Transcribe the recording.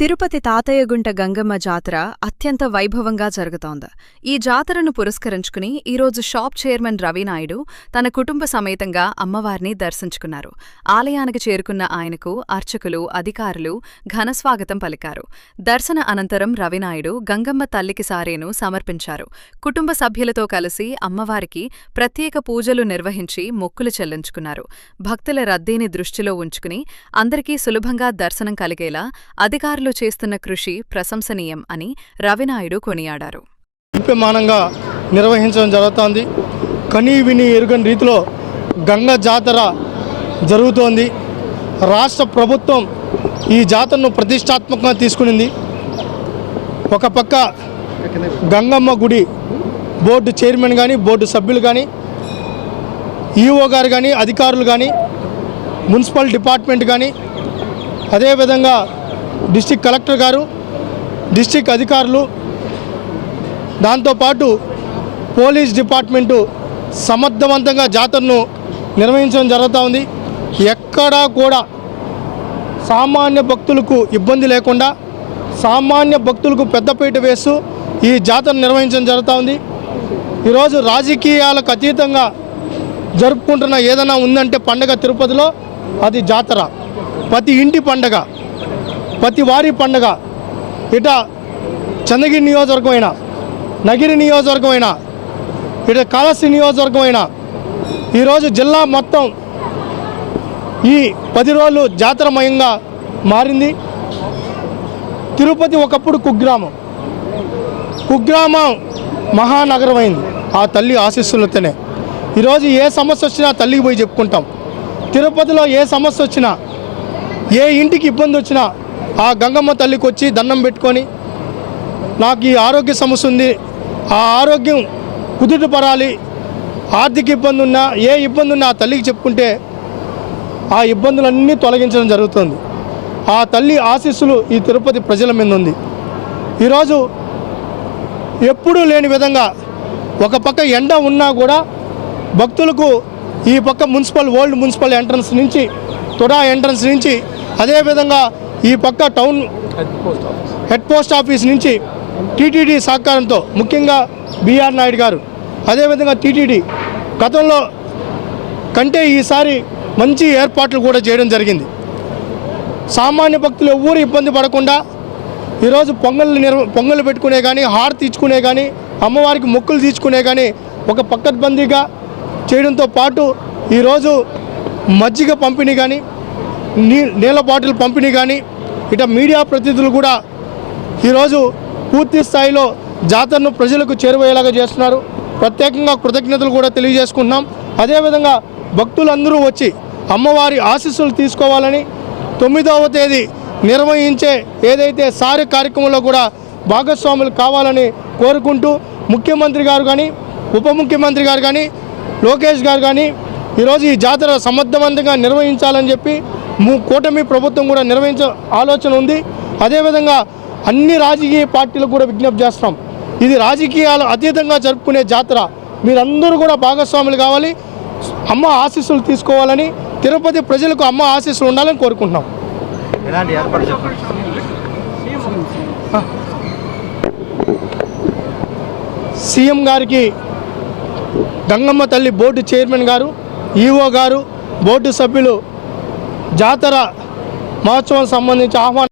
తిరుపతి తాతయ్యగుంట గంగమ్మ జాతర అత్యంత వైభవంగా జరుగుతోంది. ఈ జాతరను పురస్కరించుకుని ఈరోజు షాప్ చైర్మన్ రవినాయుడు తన కుటుంబ సమేతంగా అమ్మవారిని దర్శించుకున్నారు. ఆలయానికి చేరుకున్న ఆయనకు అర్చకులు, అధికారులు ఘనస్వాగతం పలికారు. దర్శన అనంతరం రవినాయుడు గంగమ్మ తల్లికి సారేను సమర్పించారు. కుటుంబ సభ్యులతో కలిసి అమ్మవారికి ప్రత్యేక పూజలు నిర్వహించి మొక్కులు చెల్లించుకున్నారు. భక్తుల రద్దీని దృష్టిలో ఉంచుకుని అందరికీ సులభంగా దర్శనం కలిగేలా అధికారులు చేస్తున్న కృషి ప్రశంసనీయం అని రవినాయుడు కొనియాడారు. విమానంగా నిర్వహించడం జరుగుతోంది. కనీ విని ఎరుగని రీతిలో గంగ జాతర జరుగుతోంది. రాష్ట్ర ప్రభుత్వం ఈ జాతరను ప్రతిష్టాత్మకంగా తీసుకునింది. ఒక పక్క గంగమ్మ గుడి బోర్డు చైర్మన్ కానీ, బోర్డు సభ్యులు కానీ, ఈఓ గారు కానీ, అధికారులు కానీ, మున్సిపల్ డిపార్ట్మెంట్ కానీ, అదేవిధంగా డిస్ట్రిక్ట్ కలెక్టర్ గారు, డిస్ట్రిక్ట్ అధికారులు, దాంతోపాటు పోలీస్ డిపార్ట్మెంటు సమర్థవంతంగా జాతరను నిర్వహించడం జరుగుతూ ఉంది. ఎక్కడా కూడా సామాన్య భక్తులకు ఇబ్బంది లేకుండా సామాన్య భక్తులకు పెద్దపీట వేస్తూ ఈ జాతర నిర్వహించడం జరుగుతూ ఉంది. ఈరోజు రాజకీయాలకు అతీతంగా జరుపుకుంటున్న ఏదైనా ఉందంటే పండగ తిరుపతిలో అది జాతర. ప్రతి ఇంటి పండగ, ప్రతి వారి పండగ. ఇట చంద్రగిరి నియోజకవర్గం అయినా, నగిరి నియోజకవర్గం అయినా, ఇట కాళహస్తి నియోజకవర్గం అయినా, ఈరోజు జిల్లా మొత్తం ఈ 10 రోజులు జాతరమయంగా మారింది. తిరుపతి ఒకప్పుడు కుగ్రామం మహానగరం అయింది ఆ తల్లి ఆశీస్సులతోనే. ఈరోజు ఏ సమస్య వచ్చినా తల్లికి పోయి చెప్పుకుంటాం. తిరుపతిలో ఏ సమస్య వచ్చినా, ఏ ఇంటికి ఇబ్బంది వచ్చినా ఆ గంగమ్మ తల్లికి వచ్చి దండం పెట్టుకొని నాకు ఈ ఆరోగ్య సమస్య ఉంది, ఆ ఆరోగ్యం కుదుటపడాలి, ఆర్థిక ఇబ్బంది ఉన్నా, ఏ ఇబ్బంది ఉన్నా ఆ తల్లికి చెప్పుకుంటే ఆ ఇబ్బందులన్నీ తొలగించడం జరుగుతుంది. ఆ తల్లి ఆశీస్సులు ఈ తిరుపతి ప్రజల మీద ఉంది. ఈరోజు ఎప్పుడూ లేని విధంగా ఒక పక్క ఎండ ఉన్నా కూడా భక్తులకు ఈ పక్క ఓల్డ్ మున్సిపల్ ఎంట్రన్స్ నుంచి, తుడా ఎంట్రన్స్ నుంచి, అదేవిధంగా ఈ పక్క టౌన్ హెడ్ పోస్ట్ ఆఫీస్ నుంచి టీటీడీ సహకారంతో, ముఖ్యంగా బిఆర్ నాయుడు గారు, అదేవిధంగా టీటీడీ గతంలో కంటే ఈసారి మంచి ఏర్పాట్లు కూడా చేయడం జరిగింది. సామాన్య భక్తులు ఎవ్వరూ ఇబ్బంది పడకుండా ఈరోజు పొంగళ్ళు పెట్టుకునే కానీ, హారతి ఇచ్చుకునే కానీ, అమ్మవారికి మొక్కులు తీర్చుకునే కానీ ఒక పక్కడ్బందీగా చేయడంతో పాటు ఈరోజు మజ్జిగ పంపిణీ కానీ, నీళ్ళ బాటిల్ పంపిణీ కానీ, ఇట మీడియా ప్రతినిధులు కూడా ఈరోజు పూర్తి స్థాయిలో జాతరను ప్రజలకు చేరువయ్యేలాగా చేస్తున్నారు. ప్రత్యేకంగా కృతజ్ఞతలు కూడా తెలియజేసుకుంటున్నాం. అదేవిధంగా భక్తులందరూ వచ్చి అమ్మవారి ఆశీస్సులు తీసుకోవాలని, 9వ తేదీ నిర్వహించే ఏదైతే సారే కార్యక్రమంలో కూడా భాగస్వాములు కావాలని కోరుకుంటూ ముఖ్యమంత్రి గారు కానీ, ఉప ముఖ్యమంత్రి గారు కానీ, లోకేష్ గారు కానీ ఈరోజు ఈ జాతర సమర్థవంతంగా నిర్వహించాలని చెప్పి కూటమి ప్రభుత్వం కూడా నిర్వహించే ఆలోచన ఉంది. అదేవిధంగా అన్ని రాజకీయ పార్టీలకు కూడా విజ్ఞప్తి చేస్తాం, ఇది రాజకీయాలు అతీతంగా జరుపుకునే జాతర, మీరందరూ కూడా భాగస్వాములు కావాలి, అమ్మ ఆశీస్సులు తీసుకోవాలని, తిరుపతి ప్రజలకు అమ్మ ఆశీస్సులు ఉండాలని కోరుకుంటున్నాం. సీఎం గారికి గంగమ్మ తల్లి బోర్డు చైర్మన్ గారు, ఈఓ గారు, బోర్డు సభ్యులు జాతర మహోత్సవం సంబంధించి ఆహ్వానం